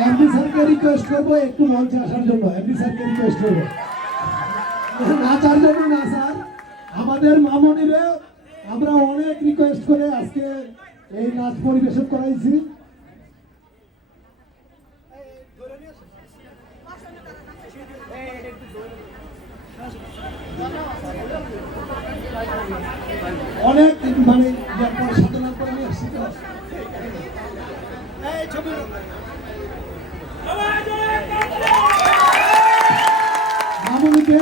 MP স্যারকে request করব, একটু মঞ্চে আসার জন্য এমপি স্যারকে রিকোয়েস্ট করব। নাচার জন্য না স্যার আমাদের মামনিরে আমরা অনেক রিকোয়েস্ট করে আজকে এই নাচ পরিবেশন করাইছি। অনেক মানে ইয়ার পরে সাধনার পরে আমি আসছি তো। মামনিকে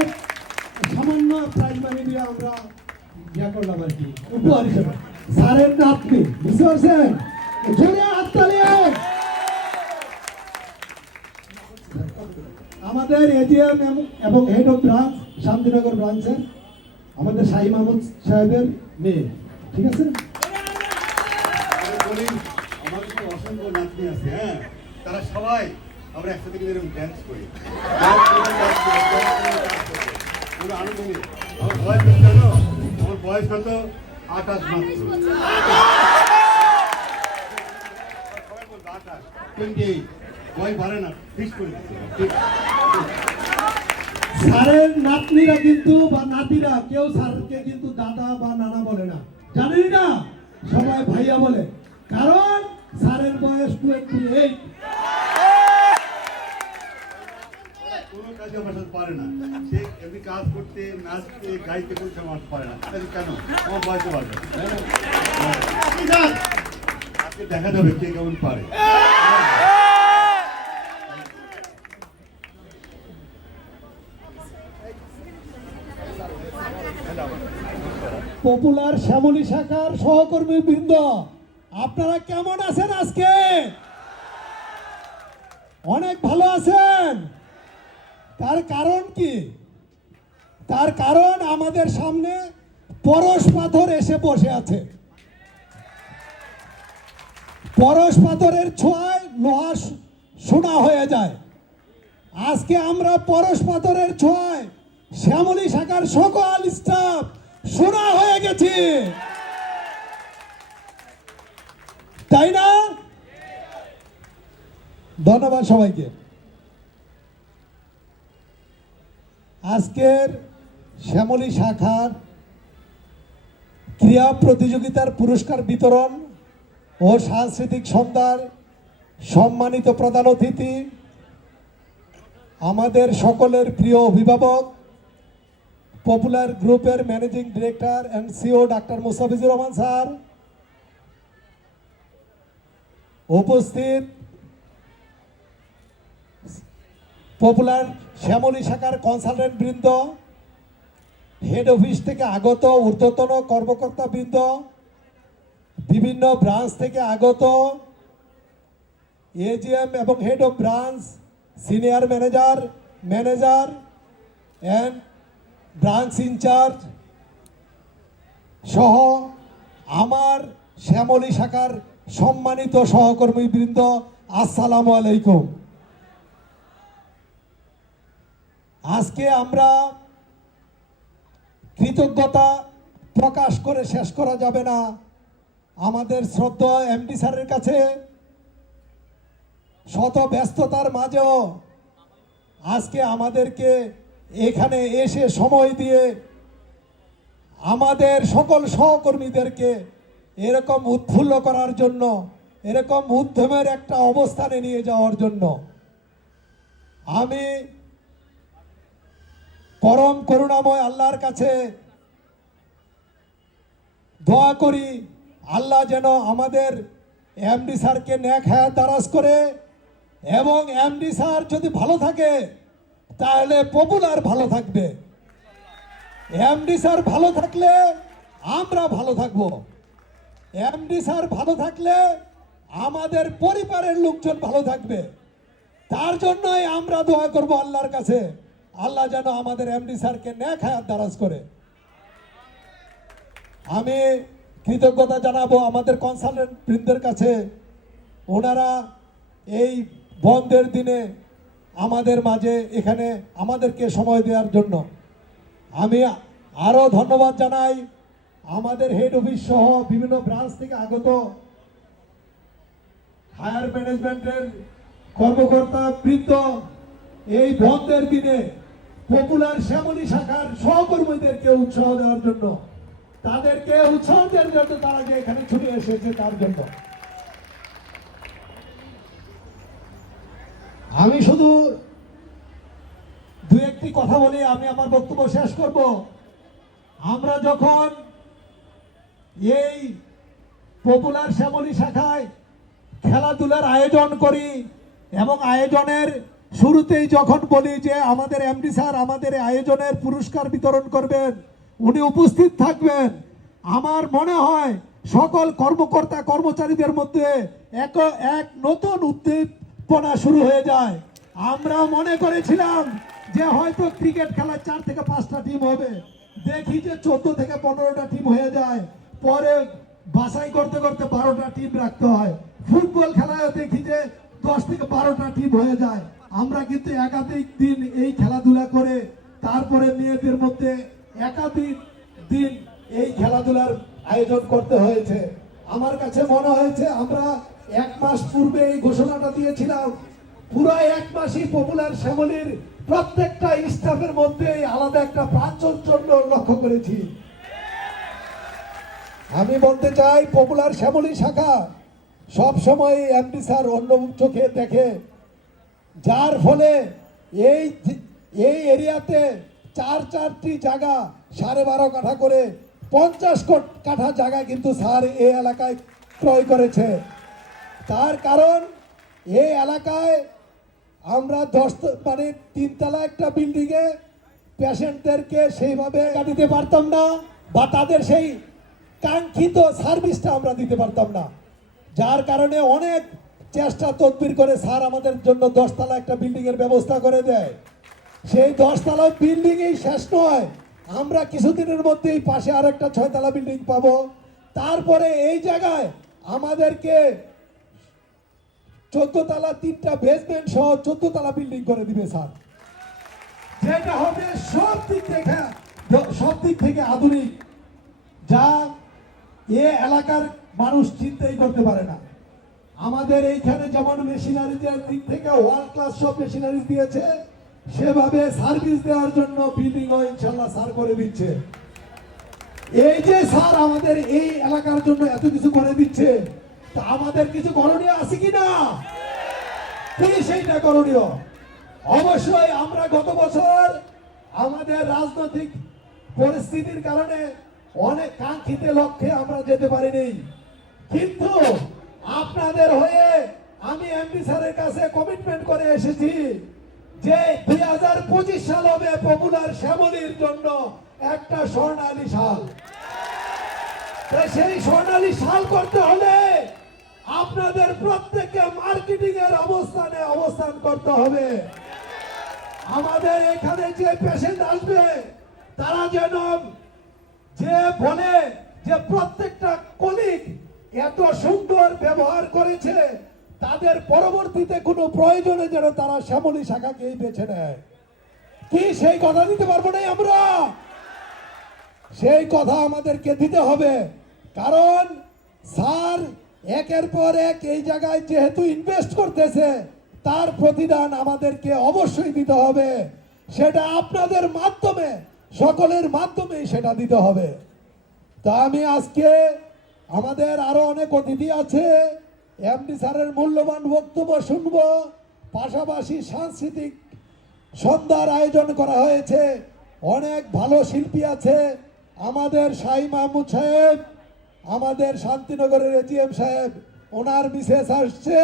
সামান্য আমাদের এজিএম এবং হেড অফ ব্রাঞ্চ শান্তিনগর ব্রাঞ্চের আমাদের শাহী মাহমুদ সাহেবের মেয়ে, ঠিক আছে আমাদের অসংখ্য আছে হ্যাঁ তারা সবাই আমরা একসাথে এরকম ড্যান্স করি আনন্দ। আমার বয়স কত? জানো আমার বয়স কত? আঠাশ মাত্র। টোয়েন্টি এইট বয়স বাড়ে না ফিক্স করে স্যারের নাতনিরা কিন্তু বা নাতিরা কেউ স্যারকে কিন্তু দাদা বা নানা বলে না। জানেন না? সবাই ভাইয়া বলে। কারণ স্যারের বয়স টোয়েন্টি এইট। কাজে আমার সাথে পারে না। সে এমনি কাজ করতে নাচতে গাইতে, করতে আমার পারে না। কেন? আমার বয়সে পারবে। আজকে দেখা যাবে কে কেমন পারে। পপুলার শ্যামলী শাখার সহকর্মী বৃন্দ, আপনারা কেমন আছেন আজকে? অনেক ভালো আছেন। তার কারণ কি? তার কারণ আমাদের সামনে পরশ পাথর এসে বসে আছে। পরশ পাথরের ছোঁয়ায় লোহা সোনা হয়ে যায়। আজকে আমরা পরশ পাথরের ছোঁয়ায় শ্যামলী শাখার সকল স্টাফ সোনা হয়ে গেছি। তাই না? ধন্যবাদ সবাইকে। আজকের শ্যামলী শাখার ক্রীড়া প্রতিযোগিতার পুরস্কার বিতরণ ও সাংস্কৃতিক সন্ধ্যার সম্মানিত প্রধান অতিথি, আমাদের সকলের প্রিয় অভিভাবক পপুলার গ্রুপের managing director and CEO doctor Mustafizur Rahman sir, উপস্থিত পপুলার শ্যামলী শাখার কনসালটেন্ট বৃন্দ হেড অফিস থেকে আগত ঊর্ধ্বতন কর্মকর্তা বৃন্দ, বিভিন্ন ব্রাঞ্চ থেকে আগত এজিএম এবং head of branch senior manager manager and branch incharge সহ আমার শ্যামলী শাখার সম্মানিত সহকর্মী বৃন্দ, আসসালামু আলাইকুম। আজকে আমরা কৃতজ্ঞতা প্রকাশ করে শেষ করা যাবে না। আমাদের শ্রদ্ধা এমডি স্যারের কাছে শত ব্যস্ততার মাঝেও আজকে আমাদেরকে এখানে এসে সময় দিয়ে আমাদের সকল সহকর্মীদেরকে এরকম উৎফুল্ল করার জন্য, এরকম উদ্যমের একটা অবস্থানে নিয়ে যাওয়ার জন্য আমি পরম করুণাময় আল্লাহর কাছে দোয়া করি, আল্লাহ যেন আমাদের এমডি স্যারকে ন্যাক হায়াত দারাজ করে এবং এমডি স্যার যদি ভালো থাকে, তাহলে পপুলার ভালো থাকবে। এমডি স্যার ভালো থাকলে আমরা ভালো থাকব। এমডি স্যার ভালো থাকলে আমাদের পরিবারের লোকজন ভালো থাকবে। তার জন্যই আমরা দোয়া করব আল্লাহর কাছে। আল্লাহ যেন আমাদের এমডি স্যারকে ন্যাক হায়াত দারাজ করে। আমি কৃতজ্ঞতা জানাব আমাদের কনসালটেন্ট বৃন্দের কাছে। ওনারা এই বন্ধের দিনে আমাদের মাঝে এখানে আমাদেরকে সময় দেওয়ার জন্য। আমি আরও ধন্যবাদ জানাই আমাদের হেড অফিস সহ বিভিন্ন ব্রাঞ্চ থেকে আগত হায়ার ম্যানেজমেন্টের কর্মকর্তা বৃন্দ। এই বন্ধের দিনে পপুলার শ্যামলী শাখার সহকর্মীদেরকে উৎসাহ দেওয়ার জন্য, তাদেরকে উৎসাহ দেওয়ার জন্য তারা যে এখানে ছুটে এসেছে তার জন্য। আমি শুধু দু একটি কথা বলে আমি আমার বক্তব্য শেষ করব। আমরা যখন এই পপুলার শ্যামলী শাখায় খেলাধুলার আয়োজন করি এবং আয়োজনের শুরুতেই যখন বলি যে আমাদের এমডি স্যার আমাদের আয়োজনের পুরস্কার বিতরণ করবেন, উনি উপস্থিত থাকবেন। আমার মনে হয় সকল কর্মকর্তা কর্মচারীদের মধ্যে এক এক নতুন উদ্দীপনা শুরু হয়ে যায়। আমরা মনে করেছিলাম যে হয়তো ক্রিকেট খেলার চার থেকে পাঁচটা টিম হবে। দেখি যে চোদ্দ থেকে পনেরোটা টিম হয়ে যায়। পরে বাছাই করতে করতে বারোটা টিম রাখতে হয়। ফুটবল খেলায় দেখি যে দশ থেকে বারোটা টিম হয়ে যায়। আমরা কিন্তু একাধিক দিন এই খেলাধুলা করে, তারপরে মেয়েদের মধ্যে একাধিক দিন এই খেলাধুলার আয়োজন করতে হয়েছে। আমার কাছে মনে হয়েছে আমরা এক মাস পূর্বে এই ঘোষণাটা দিয়েছিলাম, পুরো এক মাসই পপুলার শ্যামলির প্রত্যেকটা স্টাফের মধ্যে আলাদা একটা প্রাঞ্চঞ্চল্য লক্ষ্য করেছি। আমি বলতে চাই পপুলার শ্যামলী শাখা সবসময় এমডি স্যার অন্য চোখে দেখে যার ফলে এই এই এরিয়াতে চার চারটি জায়গা, সাড়ে বারো কাঠা করে পঞ্চাশ কোট- কাঠা জায়গা কিন্তু স্যার এই এলাকায় ক্রয় করেছে। তার কারণ, এই এলাকায় আমরা দশ মানে তিনতলা একটা বিল্ডিংয়ে পেশেন্টদেরকে সেইভাবে দিতে পারতাম না বা তাদের সেই কাঙ্ক্ষিত সার্ভিসটা আমরা দিতে পারতাম না। যার কারণে অনেক চেষ্টা তদবির করে স্যার আমাদের জন্য দশতলা একটা বিল্ডিং এর ব্যবস্থা করে দেয়। সেই দশতলা বিল্ডিং এই শেষ নয়। আমরা কিছুদিনের মধ্যেই পাশে আর একটা ছয়তলা বিল্ডিং পাবো। তারপরে এই জায়গায় আমাদেরকে চোদ্দ তলা তিনটা বেসমেন্ট সহ চোদ্দ তলা বিল্ডিং করে দিবে স্যার। যেটা হবে সব দিক থেকে, সব দিক থেকে আধুনিক। যা এ এলাকার মানুষ চিন্তাই করতে পারে না। আমাদের এইখানে যেমন মেশিনারিজের দিক থেকে ওয়ার্ল্ড ক্লাস সব মেশিনারি দিয়েছে, সেভাবে সার্ভিস দেওয়ার জন্য বিল্ডিং ও ইনশাল্লাহ স্যার করে দিচ্ছে। এই যে স্যার আমাদের এই এলাকার জন্য এত কিছু করে দিচ্ছে, তা আমাদের কিছু করণীয় আছে কি না? সেইটা করণীয়। অবশ্যই আমরা গত বছর আমাদের রাজনৈতিক পরিস্থিতির কারণে অনেক কাঙ্ক্ষিত লক্ষ্যে আমরা যেতে পারিনি। কিন্তু আপনাদের হয়ে আমি এমপি স্যারের কাছে কমিটমেন্ট করে এসেছি যে দুই হাজার পঁচিশ সাল হবে পপুলার শ্যামলির জন্য একটা স্বর্ণালী সাল। সেই স্বর্ণালী সাল করতে হলে আপনাদের প্রত্যেককে মার্কেটিং এর অবস্থানে অবস্থান করতে হবে। আমাদের এখানে যে পেশেন্ট আসবে, তারা যেন যে বলে যে প্রত্যেকটা কলিগ এত সুন্দর ব্যবহার করেছে, তাদের পরবর্তীতে কোনো প্রয়োজনে যেন তারা শ্যামলী শাখাকেই বেছে নেয়। কি সেই কথা দিতে পারব না আমরা? সেই কথা আমাদেরকে দিতে হবে। কারণ স্যার একের পর এক এই জায়গায় যেহেতু ইনভেস্ট করতেছে, তার প্রতিদান আমাদেরকে অবশ্যই দিতে হবে। সেটা আপনাদের মাধ্যমে, সকলের মাধ্যমেই সেটা দিতে হবে। তা আমি আজকে আমাদের আরও অনেক অতিথি আছে। এমডি স্যারের মূল্যবান বক্তব্য শুনব। পাশাপাশি সাংস্কৃতিক সন্ধ্যার আয়োজন করা হয়েছে। অনেক ভালো শিল্পী আছে। আমাদের শাহী মাহমুদ সাহেব, আমাদের শান্তিনগরের এজিএম সাহেব, ওনার মিসেস আসছে।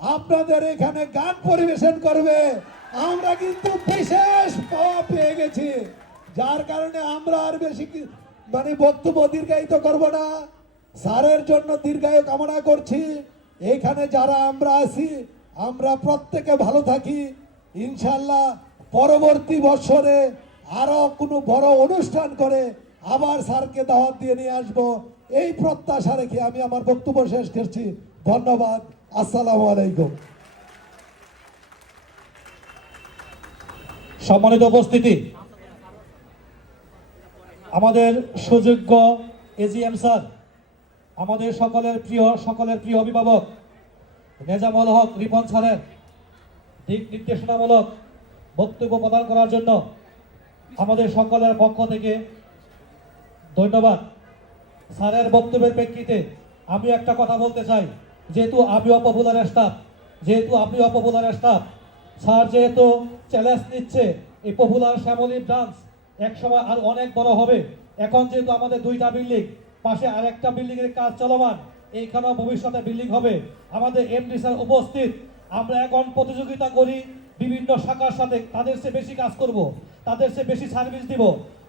আপনাদের এখানে গান পরিবেশন করবে। আমরা কিন্তু বিশেষ পাওয়া পেয়ে গেছি। যার কারণে আমরা আর বেশি মানে বক্তব্য দীর্ঘায়িত করব না। স্যারের জন্য দীর্ঘায়ু কামনা করছি। এখানে যারা আমরা আছি, আমরা প্রত্যেকে ভালো থাকি। ইনশাল্লাহ পরবর্তী বছরে আরও কোনো বড় অনুষ্ঠান করে আবার স্যারকে দাওয়াত দিয়ে নিয়ে আসব। এই প্রত্যাশা রেখে আমি আমার বক্তব্য শেষ করছি। ধন্যবাদ। আসসালামু আলাইকুম। সম্মানিত উপস্থিতি। আমাদের সুযোগ্য এজিএম স্যার আমাদের সকলের প্রিয় সকলের প্রিয় অভিভাবক, নেজামুল হক, রিপন স্যারের দিক নির্দেশনামূলক বক্তব্য প্রদান করার জন্য আমাদের সকলের পক্ষ থেকে ধন্যবাদ। স্যারের বক্তব্যের প্রেক্ষিতে আমি একটা কথা বলতে চাই। যেহেতু আমি অপপুলার স্টাফ, যেহেতু আপনি অপপুলার স্টাফ, স্যার যেহেতু চ্যালেঞ্জ নিচ্ছে, এই পপুলার শ্যামলী ব্রাঞ্চ একসময় আর অনেক বড় হবে। এখন যেহেতু আমাদের দুইটা বিল্ডিং পাশে আরেকটা বিল্ডিং এর কাজ চলমান। এইখানেও ভবিষ্যতে বিল্ডিং হবে। আমাদের এমডি স্যার উপস্থিত। আমরা এখন প্রতিযোগিতা করি, বিভিন্ন শাখার সাথে। তাদের চেয়ে বেশি কাজ করব। তাদের চেয়ে বেশি সার্ভিস দিব।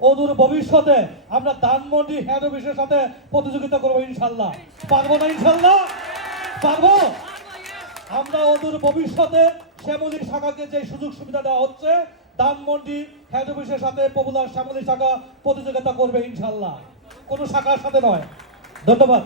অদূর ভবিষ্যতে আমরা ধানমন্ডি হেড অফিসের সাথে প্রতিযোগিতা করব ইনশাল্লাহ পারব না ইনশাল্লাহ পারব? আমরা অদূর ভবিষ্যতে শ্যামলী শাখাকে যে সুযোগ সুবিধা দেওয়া হচ্ছে, ধানমন্ডি হেড অফিসের সাথে পপুলার শ্যামলী শাখা প্রতিযোগিতা করবে ইনশাল্লাহ কোনো শাখার সাথে নয়। ধন্যবাদ।